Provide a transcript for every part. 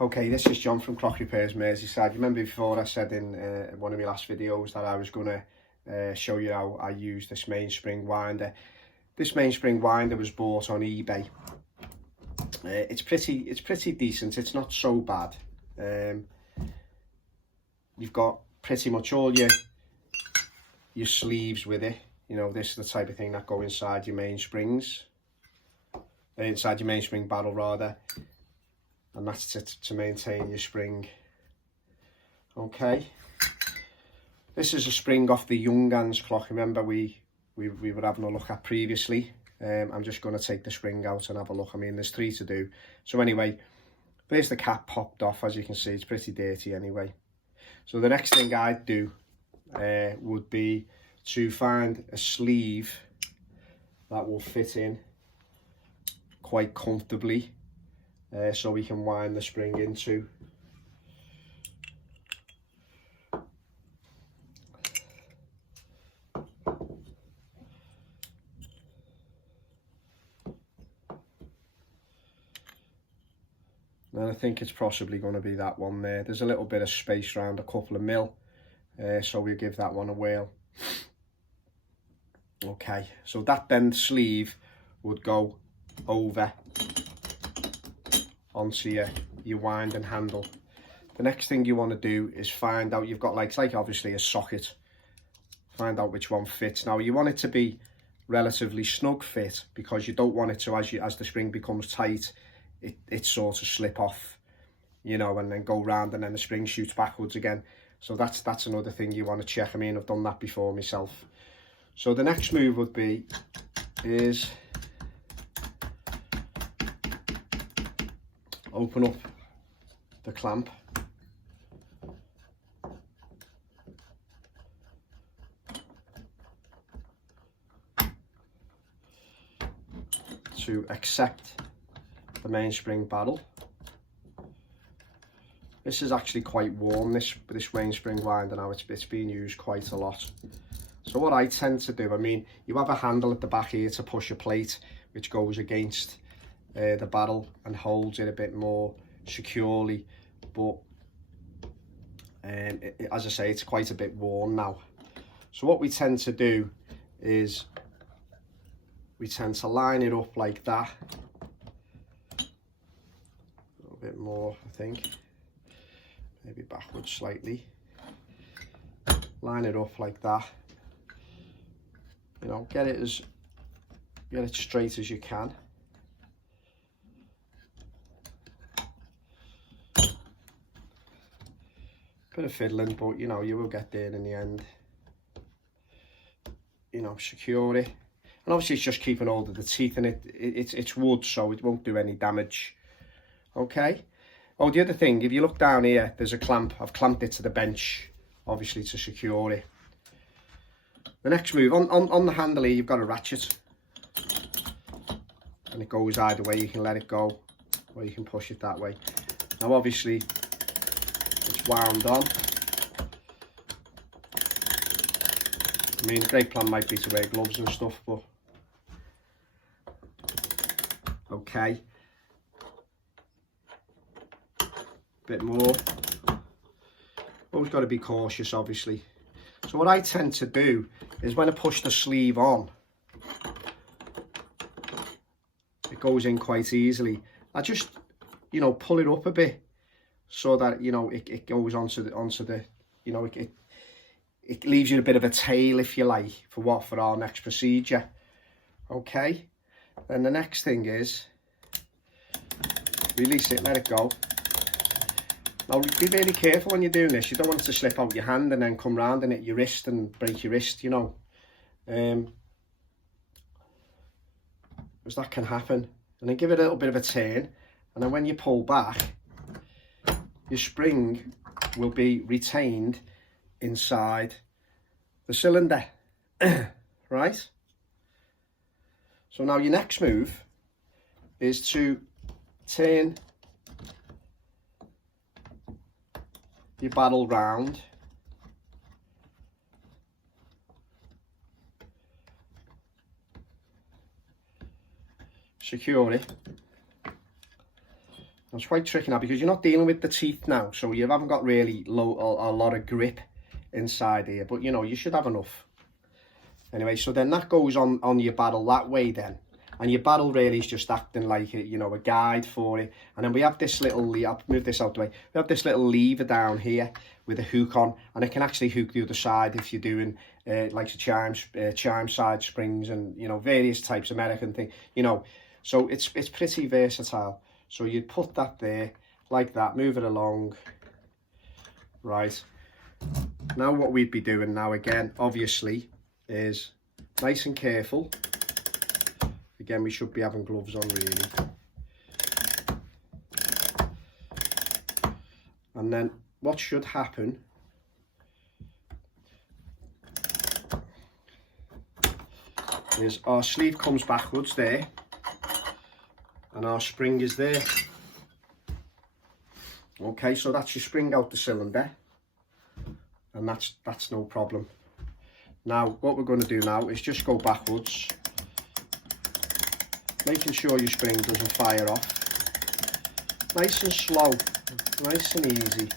Okay, this is John from Repairs Merseyside. You remember before I said in one of my last videos that I was going to show you how I use this mainspring winder. This mainspring winder was bought on eBay. It's pretty decent. It's not so bad. You've got pretty much all your sleeves with it. You know, this is the type of thing that go inside your mainsprings, inside your mainspring barrel rather. And that's to maintain your spring. Okay, this is a spring off the Youngans clock. Remember we were having a look at previously. I'm just going to take the spring out and have a look. I mean, there's 3 to do. So anyway, there's the cap popped off. As you can see, it's pretty dirty anyway. So the next thing I'd do would be to find a sleeve that will fit in quite comfortably. So we can wind the spring into. And I think it's possibly going to be that one there. There's a little bit of space around a couple of mil, so we'll give that one a whirl. Okay, so that then sleeve would go over onto your winding handle. The next thing you want to do is find out, you've got like obviously a socket, find out which one fits. Now you want it to be relatively snug fit, because you don't want it to, as the spring becomes tight, it sort of slip off, you know, and then go round and then the spring shoots backwards again. So that's another thing you want to check. I mean, I've done that before myself. So the next move would be is open up the clamp, to accept the mainspring barrel. This is actually quite warm, this mainspring winder now. It's been used quite a lot. So what I tend to do, I mean, you have a handle at the back here to push a plate which goes against the barrel and holds it a bit more securely, but as I say, it's quite a bit worn now. So what we tend to do is we tend to line it up like that, a little bit more, I think, maybe backwards slightly, line it up like that, you know, get it straight as you can. Bit of fiddling, but you know, you will get there in the end. You know, secure it, and obviously it's just keeping hold of the teeth, and it's wood, so it won't do any damage. Okay. Oh, the other thing, if you look down here, there's a clamp. I've clamped it to the bench, obviously, to secure it. The next move, on the handle here, you've got a ratchet, and it goes either way. You can let it go, or you can push it that way. Now obviously it's wound on. I mean, a great plan might be to wear gloves and stuff, but okay. Bit more. Always got to be cautious, obviously. So what I tend to do is when I push the sleeve on, it goes in quite easily. I just, you know, pull it up a bit so that, you know, it goes onto the, you know, it leaves you a bit of a tail, if you like, for our next procedure. Okay. Then the next thing is release it, let it go. Now be really careful when you're doing this. You don't want it to slip out your hand and then come round and hit your wrist and break your wrist, you know. Because that can happen. And then give it a little bit of a turn, and then when you pull back, your spring will be retained inside the cylinder. Right? So now your next move is to turn your barrel round, secure it, It's quite tricky now because you're not dealing with the teeth now, so you haven't got really a lot of grip inside here, but you know, you should have enough. Anyway, so then that goes on your barrel that way then. And your barrel really is just acting like a, you know, a guide for it. And then we have this little, I'll move this out the way. We have this little lever down here with a hook on, and it can actually hook the other side if you're doing like the chime side springs and, you know, various types of American thing, you know. So it's pretty versatile. So you'd put that there like that, move it along. Right. Now what we'd be doing now again, obviously, is nice and careful. Again, we should be having gloves on really. And then what should happen is our sleeve comes backwards there and our spring is there. Okay, so that's your spring out the cylinder, and that's no problem. Now what we're going to do now is just go backwards, making sure your spring doesn't fire off. Nice and slow, nice and easy.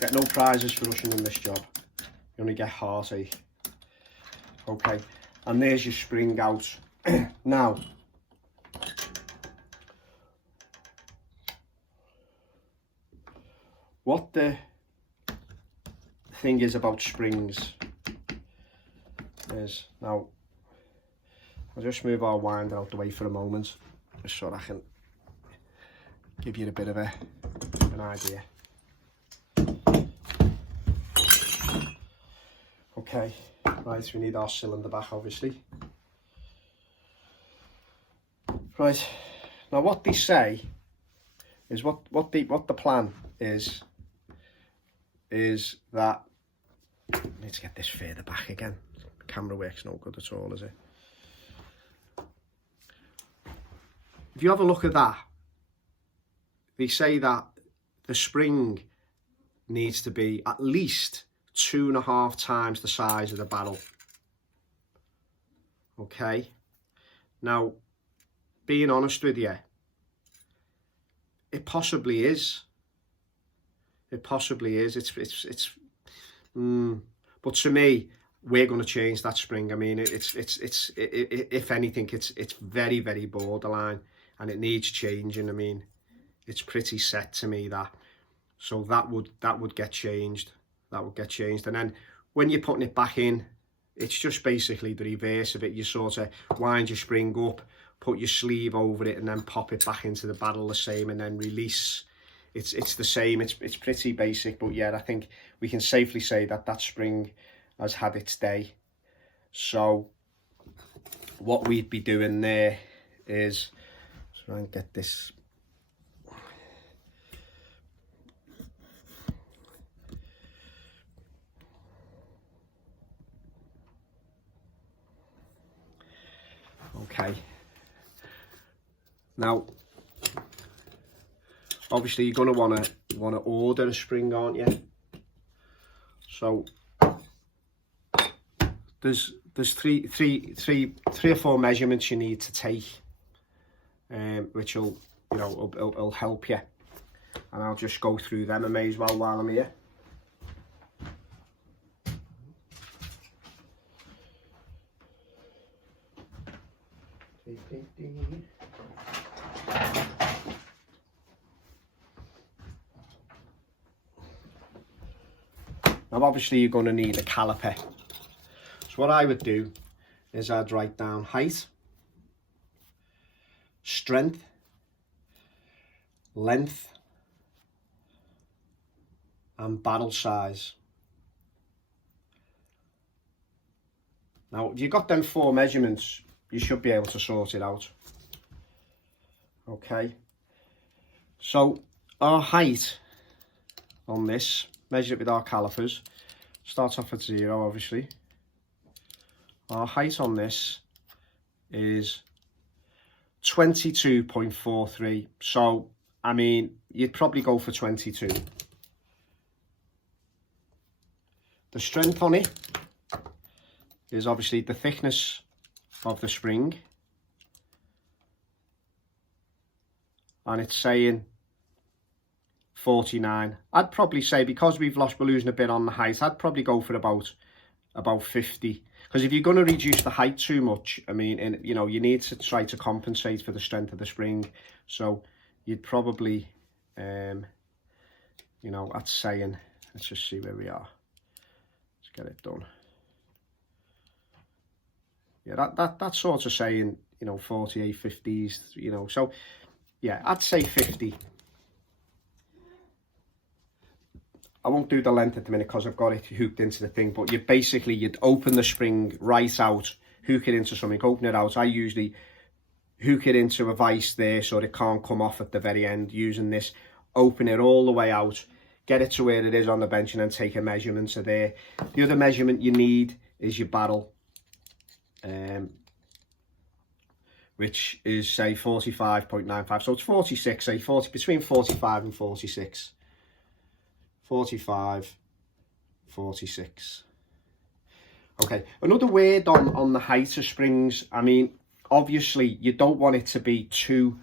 Get no prizes for rushing in this job. You only get heartache. Okay, and there's your spring out. Now, what the thing is about springs is, now I'll just move our winder out the way for a moment, just so I can give you a bit of an idea. Okay, right, we need our cylinder back obviously. Right, now what they say is what the plan is that, let's get this further back again. The camera works no good at all, is it? If you have a look at that, they say that the spring needs to be at least 2.5 times the size of the barrel. Okay, now being honest with you, it possibly is. It possibly is. But to me, we're going to change that spring. I mean, if anything, it's very, very borderline, and it needs changing. I mean, it's pretty set to me, that. So that would get changed. That would get changed. And then when you're putting it back in, it's just basically the reverse of it. You sort of wind your spring up, put your sleeve over it, and then pop it back into the barrel the same, and then release. It's the same. It's pretty basic, but yeah, I think we can safely say that that spring has had its day. So what we'd be doing there is try and get this. Okay. Now, obviously, you're going to want to order a spring, aren't you? So there's three or four measurements you need to take, which will, you know, will help you. And I'll just go through them. I may as well while I'm here. Now obviously you're going to need a caliper. So what I would do is I'd write down height, strength, length, and barrel size. Now if you've got them 4 measurements, you should be able to sort it out. Okay, so our height on this, measure it with our calipers, starts off at 0 obviously. Our height on this is 22.43, so I mean you'd probably go for 22. The strength on it is obviously the thickness of the spring and it's saying 49. I'd probably say, because we're losing a bit on the height, I'd probably go for about 50. Because if you're going to reduce the height too much, I mean, and you know, you need to try to compensate for the strength of the spring. So you'd probably, you know, that's saying, let's just see where we are. Let's get it done. Yeah, that's sort of saying, you know, 48, 50s, you know. So yeah, I'd say 50. I won't do the length at the minute because I've got it hooked into the thing, but you'd open the spring right out, hook it into something, open it out. I usually hook it into a vise there so it can't come off at the very end using this, open it all the way out, get it to where it is on the bench, and then take a measurement to there. The other measurement you need is your barrel, which is, say, 45.95. So it's 46, say 40, between 45 and 46. 45, 46. Okay, another word on the height of springs. I mean, obviously you don't want it to be too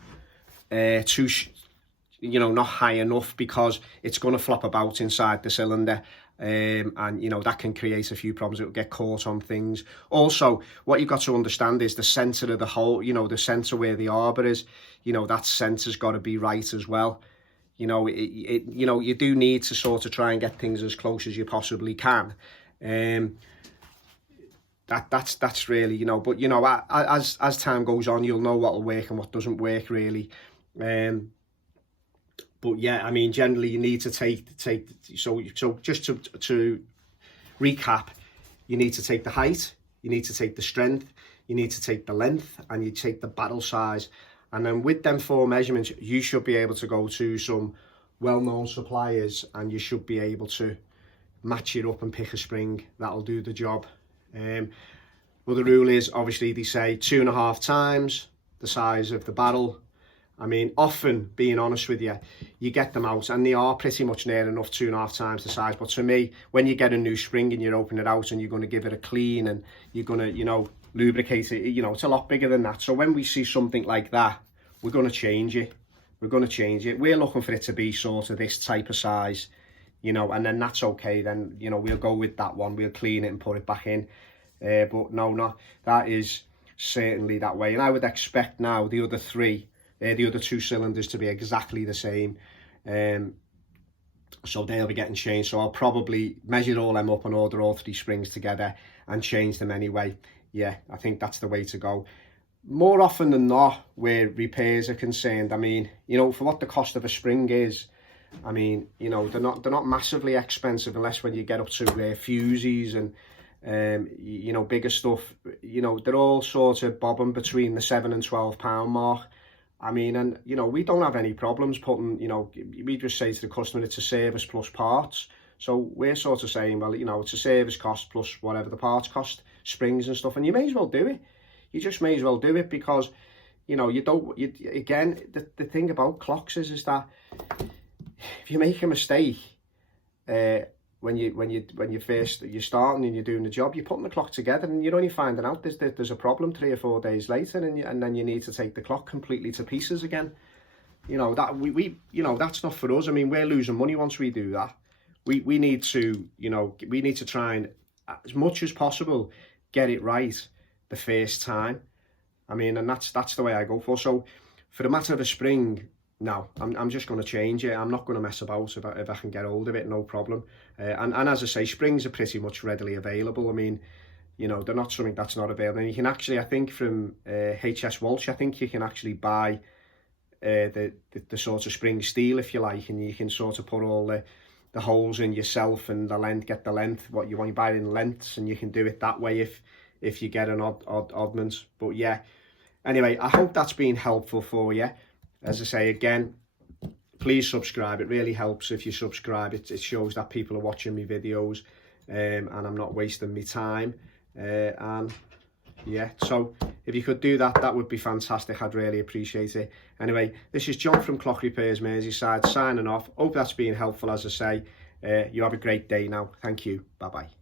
you know, not high enough, because it's going to flop about inside the cylinder, and you know, that can create a few problems. It'll get caught on things. Also, what you've got to understand is the center of the hole, you know, the center where the arbor is, you know, that center's got to be right as well. You know, you know, you do need to sort of try and get things as close as you possibly can. That's really, you know, but you know, as time goes on, you'll know what will work and what doesn't work, really. But yeah, I mean, generally you need to take so just to recap, you need to take the height, you need to take the strength, you need to take the length, and you take the barrel size. And then with them 4 measurements, you should be able to go to some well-known suppliers and you should be able to match it up and pick a spring that'll do the job. Well, the rule is, obviously, they say 2.5 times the size of the barrel. I mean, often, being honest with you, you get them out and they are pretty much near enough 2.5 times the size. But to me, when you get a new spring and you open it out and you're going to give it a clean and you're going to, you know, lubricate it, you know, it's a lot bigger than that. So when we see something like that, we're going to change it. We're going to change it. We're looking for it to be sort of this type of size, you know, and then that's okay. Then, you know, we'll go with that one. We'll clean it and put it back in. But no, that is certainly that way. And I would expect now the other 2 cylinders to be exactly the same. So they'll be getting changed. So I'll probably measure all them up and order all 3 springs together and change them anyway. Yeah, I think that's the way to go. More often than not, where repairs are concerned, I mean, you know, for what the cost of a spring is, I mean, you know, they're not massively expensive, unless when you get up to fuses and you know, bigger stuff. You know, they're all sort of bobbing between the £7 and £12 mark. I mean, and you know, we don't have any problems putting, you know, we just say to the customer it's a service plus parts. So we're sort of saying, well, you know, it's a service cost plus whatever the parts cost, springs and stuff, and you may as well do it. You just may as well do it, because, you know, again, the thing about clocks is that if you make a mistake, when you're starting and you're doing the job, you're putting the clock together and you're only finding out there's a problem 3 or 4 days later, and then you need to take the clock completely to pieces again. You know, that we you know, that's not for us. I mean, we're losing money once we do that. We need to, you know, we need to try and, as much as possible, get it right the first time. I mean, and that's the way I go for. So for the matter of a spring, no, I'm just going to change it. I'm not going to mess about. If I can get hold of it, no problem. And as I say, springs are pretty much readily available. I mean, you know, they're not something that's not available. And you can actually, I think from HS Walsh, I think you can actually buy the sort of spring steel, if you like, and you can sort of put all the holes in yourself and the length, get the length, what you want, you buy it in lengths, and you can do it that way if you get an oddments. But yeah, anyway, I hope that's been helpful for you. As I say again, please subscribe. It really helps if you subscribe. It shows that people are watching my videos, and I'm not wasting my time. And yeah, so if you could do that, that would be fantastic. I'd really appreciate it. Anyway, this is John from Clock Repairs Merseyside signing off. Hope that's been helpful. As I say, you have a great day now. Thank you. Bye bye.